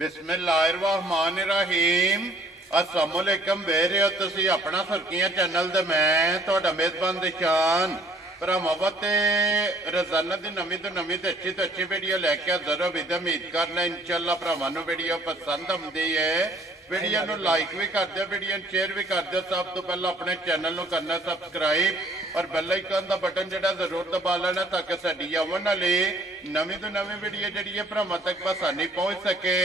बिस्मिल्लाहिर्रहमानिर्रहीम। अस्सलामुअलैकुम। वेख रहे हो तुसी अपना सुर्खियां चैनल ते मैं तुहाडा मेजबान दिशान भरावां ते रोजाना की नवी तो नवी तो अच्छी वीडियो लैके हाज़र हो। उम्मीद करना इंशाअल्लाह भरावां नूं वीडियो पसंद आउंदी है। वीडियो नूं लाइक भी कर दो, वीडियो शेयर भी कर दो। सब तो पहले अपने चैनल नूं करना सबसक्राइब और बेल आइकन का बटन जिहड़ा जरूर दबा लेना ताकि साडी आउण वाली नवी तो नवी वीडियो जिहड़ी है भरावां तक आसानी पहुंच सके।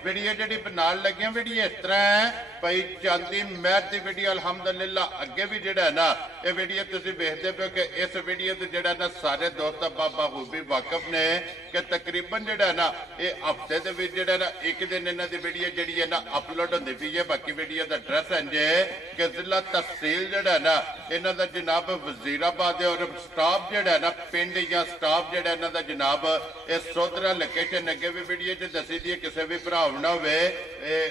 वीडियो जिहड़ी नाल लगियां वीडियो इस तरह है भाई चांदी महर की वीडियो अल्हम्दुलिल्लाह अगे भी जिहड़ा है ना ये वीडियो तुसीं वेखदे पे कि इस वीडियो तो जिहड़ा ना सारे दोस्त बाबा खूबी वाकफ ने कि तकरीबन जिहड़ा है ना ये हफ्ते दे विच जिहड़ा ना एक दिन इन्हां दी वीडियो जिहड़ी है ना अपलोड होंदी पई है। बाकी वीडियो का एड्रैस इंज है कि जिला तहसील जिहड़ा है ना इन्हां दा जनाब वजीराबाद है और स्टाफ जिहड़ा है ना पिंड या स्टाफ जिहड़ा इन्हां दा जनाब ये सोधरा लोकेशन अगे भी वीडियो च दसी दी है। किसी भी भरा ना हो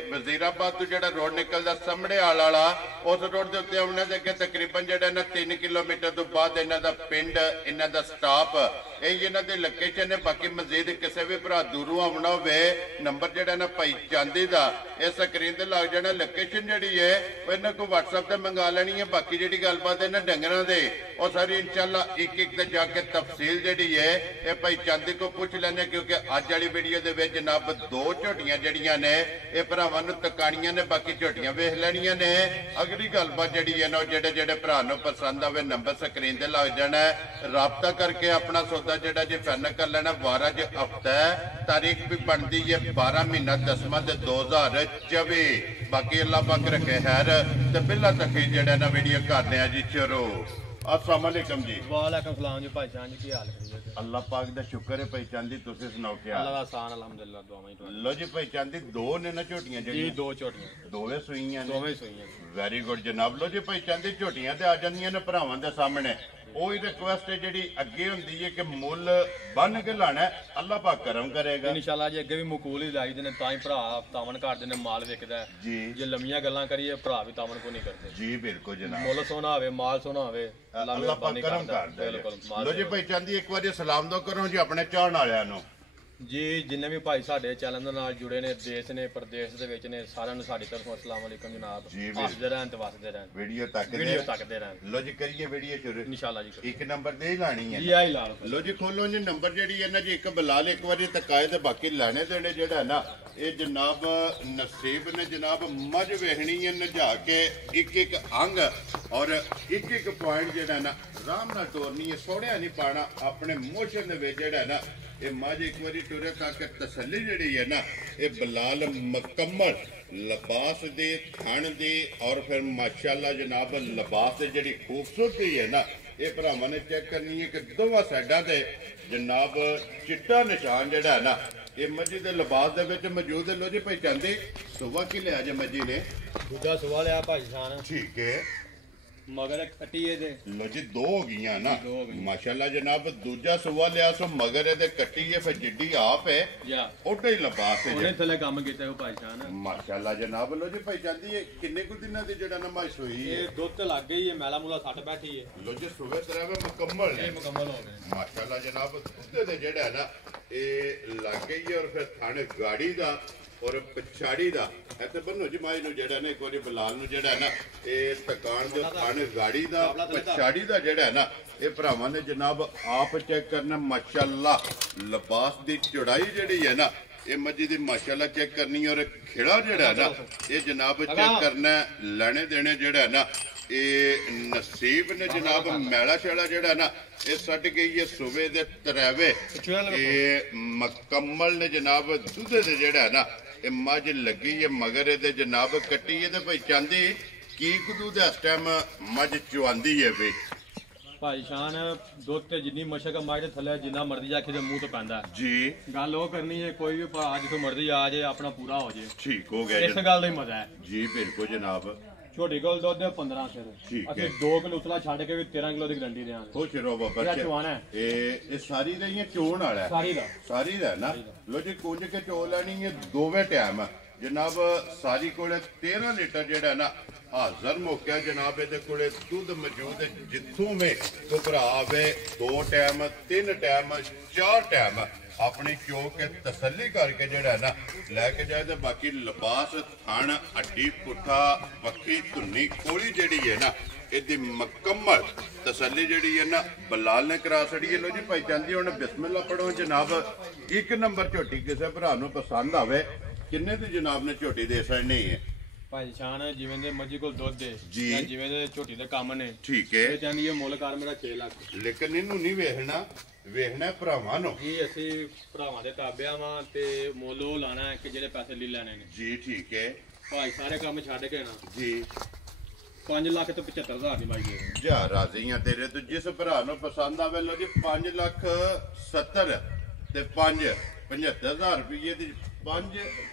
वजीराबाद तो जिहड़ा रोड निकलदा सामने वाला उस रोड के उत्ते आने अगे तकरीबन जिहड़ा ना 3 किलोमीटर तो बाद इन्हां दा पिंड इन्हां दा स्टाफ यही इन्हां दी लोकेशन है। बाकी मजीद किसी भी भरा दूरों आना हो नंबर जिहड़ा ना भाई चांदी दा इस स्क्रीन ते लग जाना। लोकेशन जिहड़ी है इन्हां को WhatsApp ते मंगा लेनी है। बाकी जिहड़ी गलबात इन्हां डंगरां दे और सारी इंशाअल्लाह एक एक ते जाके तफसील जिहड़ी है ये भाई चांदी को पूछ लेने क्योंकि अज वाली वीडियो दे विच जनाब 2 झोटियां जिहड़ियां ने ये भरावां नूं तकाणियां ने। बाकी झोटियां वेख लैणियां ने। अगली गलबात जिहड़ी है ना जिहड़े जिहड़े भरा नूं पसंद आवे नंबर स्क्रीन ते लग जाना है। राबता करके अपना सौदा जिहड़ा जी फाइनल कर लेना। 12 ज हफ्ता है, तारीख भी बनती है 12 महीना 10वां 2024। बाकी अल्लाह पाक रखे खैर ते बिल्ला तक जिहड़ा ना वीडियो करने जी शुरू। अस्सलाम वालेकुम जी। वालेकुम सलाम जी भाई जान जी की हाल है? अल्लाह पाक दा शुक्र है भाई चांदी तुसीं सुनाओ क्या अल्लाह दा आसान अल्हम्दुलिल्लाह दुआवां ही। लो जी भाई चांदी 2 ने ना झोटियां जी 2 झोटियां दोवें सूईयां ने। दोवें सूईयां। वेरी गुड जनाब। लो जी भाई चांदी झोटियां ते आ जांदियां ने भरावां दे सामने। वही रिक्वेस्ट है जी अगे होंदी है कि मुल बन के लाना है अल्लाह पाक करम करेगा इंशाअल्लाह जी। अगे भी मुकूल ही लाई देने ताई भरा तावन करदे ने माल विकदा है जी। जे लम्मियां गल्लां करिए भरा भी तावन को नहीं करते जी। बिल्कुल जनाब। मुल सोना होवे माल सोना होवे अल्लाह पाक करम करदा है। लो जी भाई चांदी एक बार सलाम दो करो जी अपने चाहण वालियां नूं जी। जिन्ने भी भाई साडे चैनल दे नाल जुड़े ने देश ने प्रदेश दे विच ने सारिआं नूं साडी तरफों अस्सलाम वालेकुम जनाब। हੱਸਦੇ रहन ते वसदे रहन। वीडियो तकदे रहन। लो जी करिए वीडियो शुरू इंशाअल्लाह जी। एक नंबर दे ही लानी है जी आई ला लो जी। खोलो जी नंबर जिहड़ी है ना जी एक बिलाल एक बार तकाए ते बाकी लाने देने जिहड़ा ना ये जनाब नसीब ने जनाब मज वेखनी है नजा के एक एक अंग और एक एक पॉइंट जिहड़ा ना आराम नाल तोड़नी है। सोहणिया नहीं पाना अपने मोशन दे विच जिहड़ा ना ये मज एक बार टुरे ताकि तसल्ली जिहड़ी है ना ये बिलाल मुकम्मल लिबास दे थण दे और फिर माशाअल्लाह जनाब लिबास दे जिहड़ी खूबसूरती है ना ये भरावां ने चेक करनी है कि दोवां साइडां ते जनाब चिट्टा निशान जिहड़ा है ना ये मजी दे लिबास दे विच मौजूद है। लो जी भाई चांदी सुबह की लिया जे मजी ने दूजा सवाल है भाई जान ठीक है मगर कटिए दे लो जी 2 हो गई ना माशाल्लाह जनाब। दूजा सुवा लिया सो मगर दे कटिए फिर जिड्डी आप है या ओडे ही लिबास है ओने थले काम कीता है भाई जान माशाल्लाह जनाब। लो जी भाई चांदी ये किन्ने कुछ दिनों दी जेड़ा नमाज हुई ये दुध ते लग गई है मैला मूला सट बैठी है। लो जी सुबह तरह मुकम्मल है मुकम्मल हो गए माशाल्लाह जनाब। दुध दे जेड़ा है ना ये लग गई है और फिर थाने गाड़ी दा और पछाड़ी दा इत्थे बनो जी माई नूं जेड़ा ना एक बारी बिलाल नूं जेड़ा है ना ये तकान दे थाने गाड़ी दा पछाड़ी दा जेड़ा है ना ये भरावां ने जनाब आप चेक करना माशाल्लाह। लिबास दी चौड़ाई जेड़ी है ना ये मजी दी माशाल्लाह चेक करनी और खिड़ा जेड़ा है ना ये जनाब चेक करना लेने देने जेड़ा है ना ये नसीब ने जनाब मैला शैला जेड़ा ना ये सट गई है सुबह दे तरावे ये मुकम्मल ने जनाब दुध दे जेड़ा है ना ये मज लगी है मगर ये जनाब कट्टी है तो भाई चांदी की दूध इस टाइम मज चुआंदी है भाई भाई शान दुध ते जिन्नी मशक मार दे थले जिन्ना मर्जी आखे दे मुंह तो पैंदा जी। गल वो करनी है कोई भी भरा जिथों मर्जी आ जाए अपना पूरा हो जाए ठीक हो गया इस गल दा ही मजा है जी। बिल्कुल जनाब। छोटी कोल दुध 15 सिर ਅਸੀਂ 2 किलो उतला छड़ के भी 13 किलो ਦੀ ਗਰੰਟੀ ਦੇਾਂਗੇ। खुश रहो बाबा चवाना है ये सारी दा ये चोण वाला है सारी दा ना। लो जी कुछ के चो लेनी है दोवें टाइम जनाब सारी को 13 लीटर जेड़ा ना हाजर मौका जनाब ये कोले दुध मौजूद जितों में घबरा आवे 2 टाइम 3 टाइम 4 टाइम ਆਪਣੀ ਚੋ ਕੇ ਤਸੱਲੀ ਕਰਕੇ ਜਿਹੜਾ ਹੈ ਨਾ ਲੈ ਕੇ ਜਾਏ। ਤੇ ਬਾਕੀ ਲਿਬਾਸ ਥਣ ਹੱਡੀ ਪੁੱਠਾ ਵੱਖੀ ਧੁੰਨੀ ਕੋਲੀ ਜਿਹੜੀ ਹੈ ਨਾ ਇਹਦੀ ਮੁਕੰਮਲ ਤਸੱਲੀ ਜਿਹੜੀ ਹੈ ਨਾ ਬਲਾਲ ਨੇ ਕਰਾ ਛੜੀ ਹੈ। ਲੋ ਜੀ ਭਾਈ ਚਾਂਦੀ ਹੁਣ ਬਿਸਮਿਲ੍ਲਾ ਪੜੋ ਜਨਾਬ। ਇੱਕ ਨੰਬਰ ਝੋਟੀ ਕਿਸੇ ਭਰਾ ਨੂੰ ਪਸੰਦ ਆਵੇ ਕਿੰਨੇ ਦੀ ਜਨਾਬ ਨੇ ਝੋਟੀ ਦੇ ਛੜਨੀ ਹੈ? ਭਾਈ ਸ਼ਾਨ ਜਿਵੇਂ ਦੇ ਮਰਜੀ ਕੋਲ ਦੁੱਧ ਦੇ ਜੀ। ਜਾਂ ਜਿਵੇਂ ਦੇ ਝੋਟੀ ਦੇ ਕੰਮ ਨੇ ਠੀਕ ਹੈ। ਇਹ ਚਾਹੁੰਦੀ ਹੈ ਮੁੱਲ ਕਰ ਮੇਰਾ 6 ਲੱਖ। ਲੇਕਿਨ ਇਹਨੂੰ ਨਹੀਂ ਵੇਖਣਾ ਭਰਾਵਾਂ ਨੂੰ ਜੀ ਅਸੀਂ ਭਰਾਵਾਂ ਦੇ ਤਾਬਿਆਂ ਵਾਂ ਤੇ ਮੁੱਲ ਉਹ ਲਾਣਾ ਕਿ ਜਿਹੜੇ ਪੈਸੇ ਲੈ ਲੈਣੇ ਨੇ ਜੀ। ਠੀਕ ਹੈ ਭਾਈ ਸਾਰੇ ਕੰਮ ਛੱਡ ਕੇ ਨਾ ਜੀ 5 ਲੱਖ ਤੇ 75,000 ਦੀ ਮਾਈ ਦੇ ਜਾ ਰਾਜ਼ੀਆਂ ਤੇਰੇ ਤੋਂ ਜਿਸ ਭਰਾ ਨੂੰ ਪਸੰਦ ਆਵੇ। ਲੋ ਜੀ 5,70,000 ਤੇ 75,000 ਰੁਪਏ ਦੀ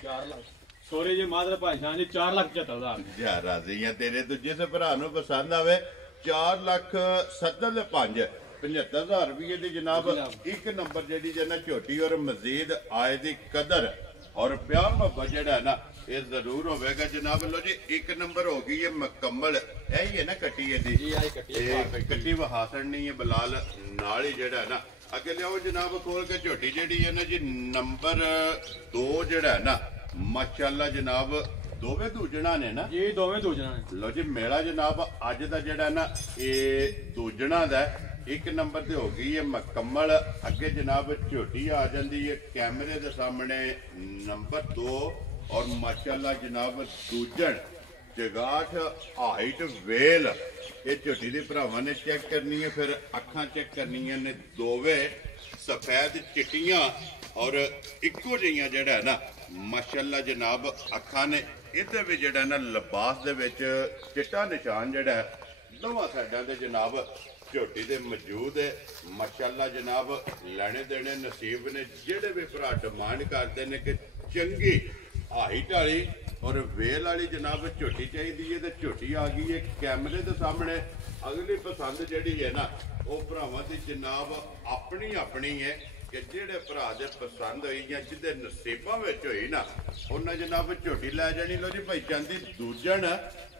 4 ਲੱਖ ਸੋਰੀ ਜੀ ਮਾਦਰ ਭਾਈ ਸ਼ਾਨ ਜੀ 4,75,000 ਜਾ ਰਾਜ਼ੀਆਂ ਤੇਰੇ ਤੋਂ ਜਿਸ ਭਰਾ ਨੂੰ ਪਸੰਦ ਆਵੇ 4,70,000 ਤੇ 75,000 ਰੁਪਏ ਦੀ ਜਨਾਬ ਇੱਕ ਨੰਬਰ ਜਿਹੜੀ ਜਨਾ ਝੋਟੀ ਔਰ ਮਜ਼ੀਦ ਆਏ ਦੀ ਕਦਰ ਔਰ ਪਿਆਰ ਮੁਹੱਬਤ ਜਿਹੜਾ ਨਾ ਇਹ ਜ਼ਰੂਰ ਹੋਵੇਗਾ ਜਨਾਬ। ਲੋ ਜੀ ਇੱਕ ਨੰਬਰ ਹੋ ਗਈ ਹੈ ਮੁਕੰਮਲ। ਇਹੀ ਹੈ ਨਾ ਕੱਟੀ ਇਹਦੀ ਜੀ ਆਈ ਕੱਟੀ ਵਹਾਸਣ ਨਹੀਂ ਹੈ ਬਲਾਲ ਨਾਲ ਹੀ ਜਿਹੜਾ ਨਾ ਅੱਗੇ ਲਿਆਓ ਜਨਾਬ ਖੋਲ ਕੇ। ਝੋਟੀ ਜਿਹੜੀ ਹੈ ਨਾ ਜੀ ਨੰਬਰ 2 ਜਿਹੜਾ ਨਾ ਮਾਸ਼ਾਅੱਲਾ ਜਨਾਬ ਦੋਵੇਂ ਦੂਜਣਾ ਨੇ ਨਾ ਜੀ ਦੋਵੇਂ ਦੂਜਣਾ ਨੇ। ਲੋ ਜੀ ਮੇਲਾ ਜਨਾਬ ਅੱਜ ਦਾ ਜਿਹੜਾ ਨਾ ਇਹ ਦੂਜਣਾ ਦਾ ਇੱਕ ਨੰਬਰ ਤੇ ਹੋ ਗਈ ਹੈ ਮੁਕੰਮਲ। ਅੱਗੇ ਜਨਾਬ ਝੋਟੀ ਆ ਜਾਂਦੀ ਹੈ ਕੈਮਰੇ ਦੇ ਸਾਹਮਣੇ ਨੰਬਰ 2 ਔਰ ਮਾਸ਼ਾਅੱਲਾ ਜਨਾਬ ਦੂਜਣ ਜਗਾਠ ਹਾਈਟ ਵੇਲ। ਇਹ ਝੋਟੀ ਦੇ ਭਰਾਵਾਂ ਨੇ ਚੈੱਕ ਕਰਨੀ ਹੈ ਫਿਰ ਅੱਖਾਂ ਚੈੱਕ ਕਰਨੀਆਂ ਨੇ ਦੋਵੇਂ ਸਫੈਦ ਚਿੱਟੀਆਂ ਔਰ ਇੱਕੋ ਜਿਹੀਆਂ ਜਿਹੜਾ ਨਾ ਮਾਸ਼ਾਅੱਲਾ ਜਨਾਬ ਅੱਖਾਂ ਨੇ। ਇਹਦੇ ਵਿੱਚ ਜਿਹੜਾ ਨਾ ਲਿਬਾਸ ਦੇ ਵਿੱਚ ਚਿੱਟਾ ਨਿਸ਼ਾਨ ਜਿਹੜਾ ਦੋਵਾਂ ਸਾਈਡਾਂ ਤੇ ਜਨਾਬ ਝੋਟੀ ਦੇ ਮੌਜੂਦ ਹੈ। ਮਾਸ਼ਾਅੱਲਾ ਜਨਾਬ ਲੈਣੇ ਦੇਣੇ ਨਸੀਬ ਨੇ। ਜਿਹੜੇ ਵੀ ਭਰਾ ਡਿਮਾਂਡ ਕਰਦੇ ਨੇ ਕਿ ਚੰਗੀ ਹਾਈਟ ਵਾਲੀ ਔਰ ਵੇਲ ਵਾਲੀ ਜਨਾਬ ਝੋਟੀ ਚਾਹੀਦੀ ਹੈ ਤੇ ਝੋਟੀ ਆ ਗਈ ਹੈ ਕੈਮਰੇ ਦੇ ਸਾਹਮਣੇ। ਅਗਲੀ ਪਸੰਦ ਜਿਹੜੀ ਹੈ ਨਾ ਉਹ ਭਰਾਵਾਂ ਦੀ ਜਨਾਬ ਆਪਣੀ ਹੈ ਕਿ ਜਿਹੜੇ ਭਰਾ ਦੇ ਪਸੰਦ ਹੋਈ ਜਾਂ ਜਿਹਦੇ ਨਸੀਬਾਂ ਵਿੱਚ ਹੋਈ ਨਾ ਉਹਨਾਂ ਜਨਾਬ ਝੋਟੀ ਲੈ ਜਾਣੀ। ਲੋ ਜੀ ਭਾਈ ਚਾਂਦੀ ਦੂਜਣ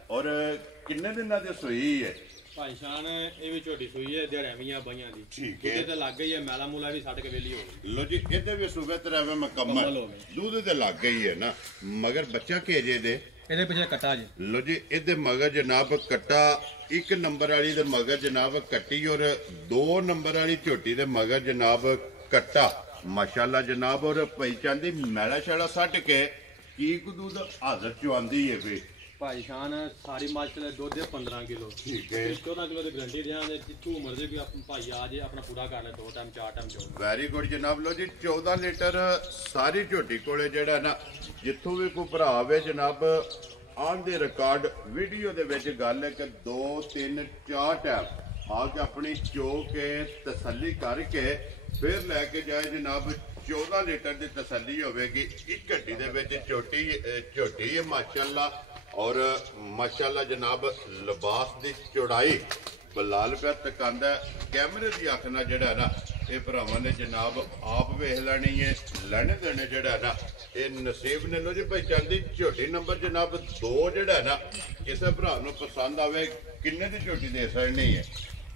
ਔਰ ਕਿੰਨੇ ਦਿਨਾਂ ਦੀ ਸੂਈ ਹੈ? ਭਾਈ ਸ਼ਾਨ ਇਹ ਵੀ ਝੋਟੀ ਸੂਈ ਹੈ ਦਿਹਾੜੀਆਂ ਬਾਈਆਂ ਦੀ। ਠੀਕ ਹੈ। ਇਹਦੇ ਤੇ ਲੱਗ ਗਈ ਹੈ ਮੈਲਾ ਮੂਲਾ ਵੀ ਛੱਡ ਕੇ ਵੇਲੀ ਹੋ ਗਈ। ਲੋ ਜੀ ਇਹਦੇ ਵੀ ਸੂਬੇ ਤੇ ਰਵੇ ਮੁਕੰਮਲ ਦੁੱਧ ਤੇ ਲੱਗ ਗਈ ਹੈ ਨਾ ਮਗਰ ਬੱਚਾ ਘੇਜੇ ਦੇ ਇਹਦੇ ਪਿੱਛੇ ਕੱਟਾ ਜੀ। ਲੋ ਜੀ ਇਹਦੇ ਮਗਰ ਜਨਾਬ ਕੱਟਾ ਇੱਕ ਨੰਬਰ ਵਾਲੀ ਦੇ ਮਗਰ ਜਨਾਬ ਕੱਟੀ ਔਰ 2 ਨੰਬਰ ਵਾਲੀ ਝੋਟੀ ਦੇ ਮਗਰ ਜਨਾਬ ਕੱਟਾ ਮਾਸ਼ਾਅੱਲਾ ਜਨਾਬ। ਔਰ ਭਾਈ ਚਾਂਦੀ ਮੈਲਾ ਛਾਲਾ ਸੱਟ ਕੇ ਕੀ ਕੁ ਦੁੱਧ ਹਾਜ਼ਰ ਚਵਾਂਦੀ ਹੈ ਵੇ ਭਾਈ ਸ਼ਾਨ ਸਾਰੀ ਮੱਝ ਦੇ ਦੁੱਧ 15 ਕਿਲੋ। ਠੀਕ ਹੈ। 14 ਕਿਲੋ ਦੀ ਗਰੰਟੀ ਦਿਆਂ ਨੇ ਜਿੱਥੋਂ ਮਰਜ਼ੀ ਕਿ ਭਾਈ ਆ ਜੇ ਆਪਣਾ ਪੂਰਾ ਕਰ ਲੈ 2 ਟਾਈਮ 4 ਟਾਈਮ ਚੋ। ਵੈਰੀ ਗੁੱਡ ਜਨਾਬ। ਲੋ ਜੀ 14 ਲੀਟਰ ਸਾਰੀ ਝੋਟੀ ਕੋਲੇ ਜਿਹੜਾ ਨਾ ਜਿੱਥੋਂ ਵੀ ਕੋਈ ਭਰਾ ਆਵੇ ਜਨਾਬ ਆਨ ਦੇ ਰਿਕਾਰਡ ਵੀਡੀਓ ਦੇ ਵਿੱਚ ਗੱਲ ਹੈ ਕਿ 2 3 4 ਟਾਈਮ ਆ ਕੇ ਆਪਣੀ ਚੋ ਕੇ ਤਸੱਲੀ ਕਰਕੇ ਫਿਰ ਲੈ ਕੇ ਜਾਏ ਜਨਾਬ। 14 ਲੀਟਰ ਦੀ ਤਸੱਲੀ ਹੋਵੇਗੀ ਇੱਕ ਘੱਟੀ ਦੇ ਵਿੱਚ ਝੋਟੀ ਹੈ ਮਾਸ਼ਾਅੱਲਾ। ਔਰ ਮਾਸ਼ਾਅੱਲਾ ਜਨਾਬ ਲਿਬਾਸ ਦੀ ਚੌੜਾਈ ਬਲਾਲ ਪਿਆ ਤਕਾਂਦਾ ਕੈਮਰੇ ਦੀ ਅੱਖ ਨਾਲ ਜਿਹੜਾ ਨਾ ਇਹ ਭਰਾਵਾਂ ਨੇ ਜਨਾਬ ਆਪ ਵੇਖ ਲੈਣੀ ਹੈ। ਲੈਣੇ ਦੇਣੇ ਜਿਹੜਾ ਨਾ ਇਹ ਨਸੀਬ ਨੇ। ਲੋ ਜੀ ਭਾਈ ਚਾਂਦੀ ਝੋਟੀ ਨੰਬਰ ਜਨਾਬ 2 ਜਿਹੜਾ ਨਾ ਕਿਸੇ ਭਰਾ ਨੂੰ ਪਸੰਦ ਆਵੇ ਕਿੰਨੇ ਦੀ ਝੋਟੀ ਦੇ ਸਕਣੀ ਹੈ?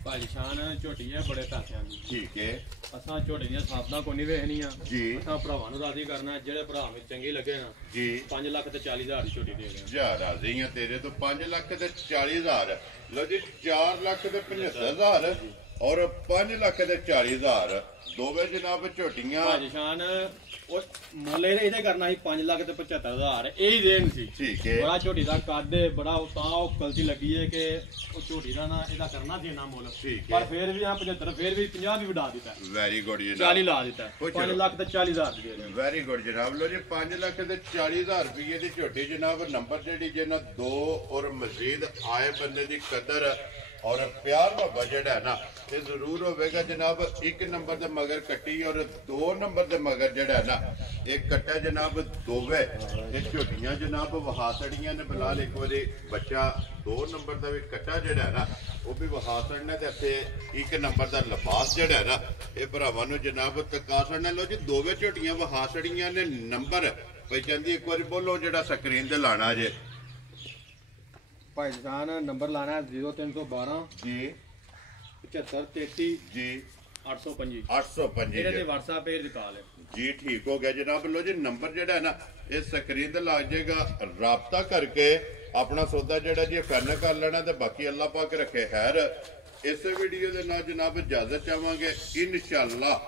ਭਾਈ ਸ਼ਾਨ ਝੋਟੀ ਹੈ ਬੜੇ ਪੈਸਿਆਂ ਦੀ। ਠੀਕ ਹੈ। ਅਸਾਂ ਝੋਟੀ ਦੀਆਂ ਸਾਫਤਾਂ ਕੋਈ ਨਹੀਂ ਵੇਖਣੀਆਂ ਜੀ। ਅਸਾਂ ਭਰਾਵਾਂ ਨੂੰ ਰਾਜ਼ੀ ਕਰਨਾ ਜਿਹੜੇ ਭਰਾ ਵਿੱਚ ਚੰਗੇ ਲੱਗੇ ਨਾ ਜੀ 5 ਲੱਖ ਤੇ 40,000 ਦੀ ਝੋਟੀ ਦੇ ਦੇਣਾ। ਜਾ ਰਾਜ਼ੀ ਆ ਤੇਰੇ ਤੋਂ 5 ਲੱਖ ਤੇ 40,000। ਲੋ ਜੀ 4 ਲੱਖ ਤੇ 75,000 ਔਰ 5 ਲੱਖ ਤੇ 40,000 ਦੋਵੇਂ ਜਨਾਬ ਝੋਟੀਆਂ। ਭਾਜੀ ਸ਼ਾਨ ਉਹ ਮੁੱਲ ਇਹਦੇ ਕਰਨਾ ਸੀ 5 ਲੱਖ ਤੇ 75,000 ਇਹ ਹੀ ਦੇਣ ਸੀ। ਠੀਕ ਹੈ। ਬੜਾ ਝੋਟੀ ਦਾ ਕੱਦ ਹੈ ਬੜਾ ਤਾਂ ਉਹ ਗਲਤੀ ਲੱਗੀ ਹੈ ਕਿ ਉਹ ਝੋਟੀ ਦਾ ਨਾ ਇਹਦਾ ਕਰਨਾ ਸੀ ਨਾ ਮੁੱਲ। ਠੀਕ ਹੈ। ਪਰ ਫਿਰ ਵੀ ਆ 75 ਫਿਰ ਵੀ 50 ਵੀ ਵਧਾ ਦਿੱਤਾ। ਵੈਰੀ ਗੁੱਡ ਜਨਾਬ। 40 ਲਾ ਦਿੱਤਾ। 5 ਲੱਖ ਤੇ 40,000 ਦੇ ਦੇਣਾ। ਵੈਰੀ ਗੁੱਡ ਜਨਾਬ। ਲੋ ਜੀ 5 ਲੱਖ ਤੇ 40,000 ਰੁਪਏ ਦੀ ਝੋਟੀ ਜਨਾਬ ਨੰਬਰ ਜਿਹੜੀ ਜੇ ਨਾ 2 ਔਰ ਮਜ਼ੀਦ ਆਏ ਬੰਦੇ ਦੀ ਕਦਰ ਔਰ ਪਿਆਰ ਮੁਹੱਬਤ ਜਿਹੜਾ ਹੈ ਨਾ ਇਹ ਜ਼ਰੂਰ ਹੋਵੇਗਾ ਜਨਾਬ। ਇੱਕ ਨੰਬਰ ਦੇ ਮਗਰ ਕੱਟੀ ਔਰ 2 ਨੰਬਰ ਦੇ ਮਗਰ ਜਿਹੜਾ ਹੈ ਨਾ ਇਹ ਕੱਟਾ ਜਨਾਬ ਦੋਵੇਂ ਇਹ ਝੋਟੀਆਂ ਜਨਾਬ ਵਹਾਸੜੀਆਂ ਨੇ। ਬਲਾਲ ਇੱਕ ਵਾਰੀ ਬੱਚਾ 2 ਨੰਬਰ ਦਾ ਵੀ ਕੱਟਾ ਜਿਹੜਾ ਹੈ ਨਾ ਉਹ ਵੀ ਵਹਾਸੜਨਾ ਤੇ ਇੱਥੇ 1 ਨੰਬਰ ਦਾ ਲਿਬਾਸ ਜਿਹੜਾ ਹੈ ਨਾ ਇਹ ਭਰਾਵਾਂ ਨੂੰ ਜਨਾਬ ਤਕਾਸੜਨਾ। ਲੋ ਜੀ ਦੋਵੇਂ ਝੋਟੀਆਂ ਵਹਾਸੜੀਆਂ ਨੇ। ਨੰਬਰ ਭਾਈ ਚਾਂਦੀ ਇੱਕ ਵਾਰੀ ਬੋਲੋ ਜਿਹੜਾ ਸਕਰੀਨ ਤੇ ਲਾਣਾ ਜੇ। ਭਾਈ ਜਾਨ ਨੰਬਰ ਲਾਣਾ 0312 ਜੀ 7533 ਜੀ 805 805 ਇਹਦੇ ਤੇ WhatsApp ਪੇਜ ਕਾਲ ਹੈ ਜੀ। ਠੀਕ ਹੋ ਗਿਆ ਜਨਾਬ। लो जी नंबर ਜਿਹੜਾ ਹੈ ਨਾ ਇਹ ਸਕਰੀਨ ਤੇ ਲੱਗ ਜਾਏਗਾ, ਰਾਬਤਾ ਕਰਕੇ ਆਪਣਾ ਸੌਦਾ ਜਿਹੜਾ ਜੀ ਫਾਈਨਲ ਕਰ ਲੈਣਾ ਤੇ ਬਾਕੀ ਅੱਲਾਹ ਪਾਕ ਰੱਖੇ ਖੈਰ। ਇਸ ਵੀਡੀਓ ਦੇ ਨਾਲ ਜਨਾਬ ਇਜਾਜ਼ਤ ਚਾਹਾਂਗੇ, ਇਨਸ਼ਾਅੱਲਾ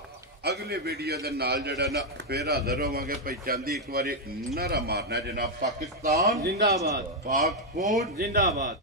अगले वीडियो के नाल जड़ा ना फिर हाजिर होवांगे। भाई चांदी एक बार नारा मारना जनाब, पाकिस्तान जिंदाबाद, पाक फौज जिंदाबाद।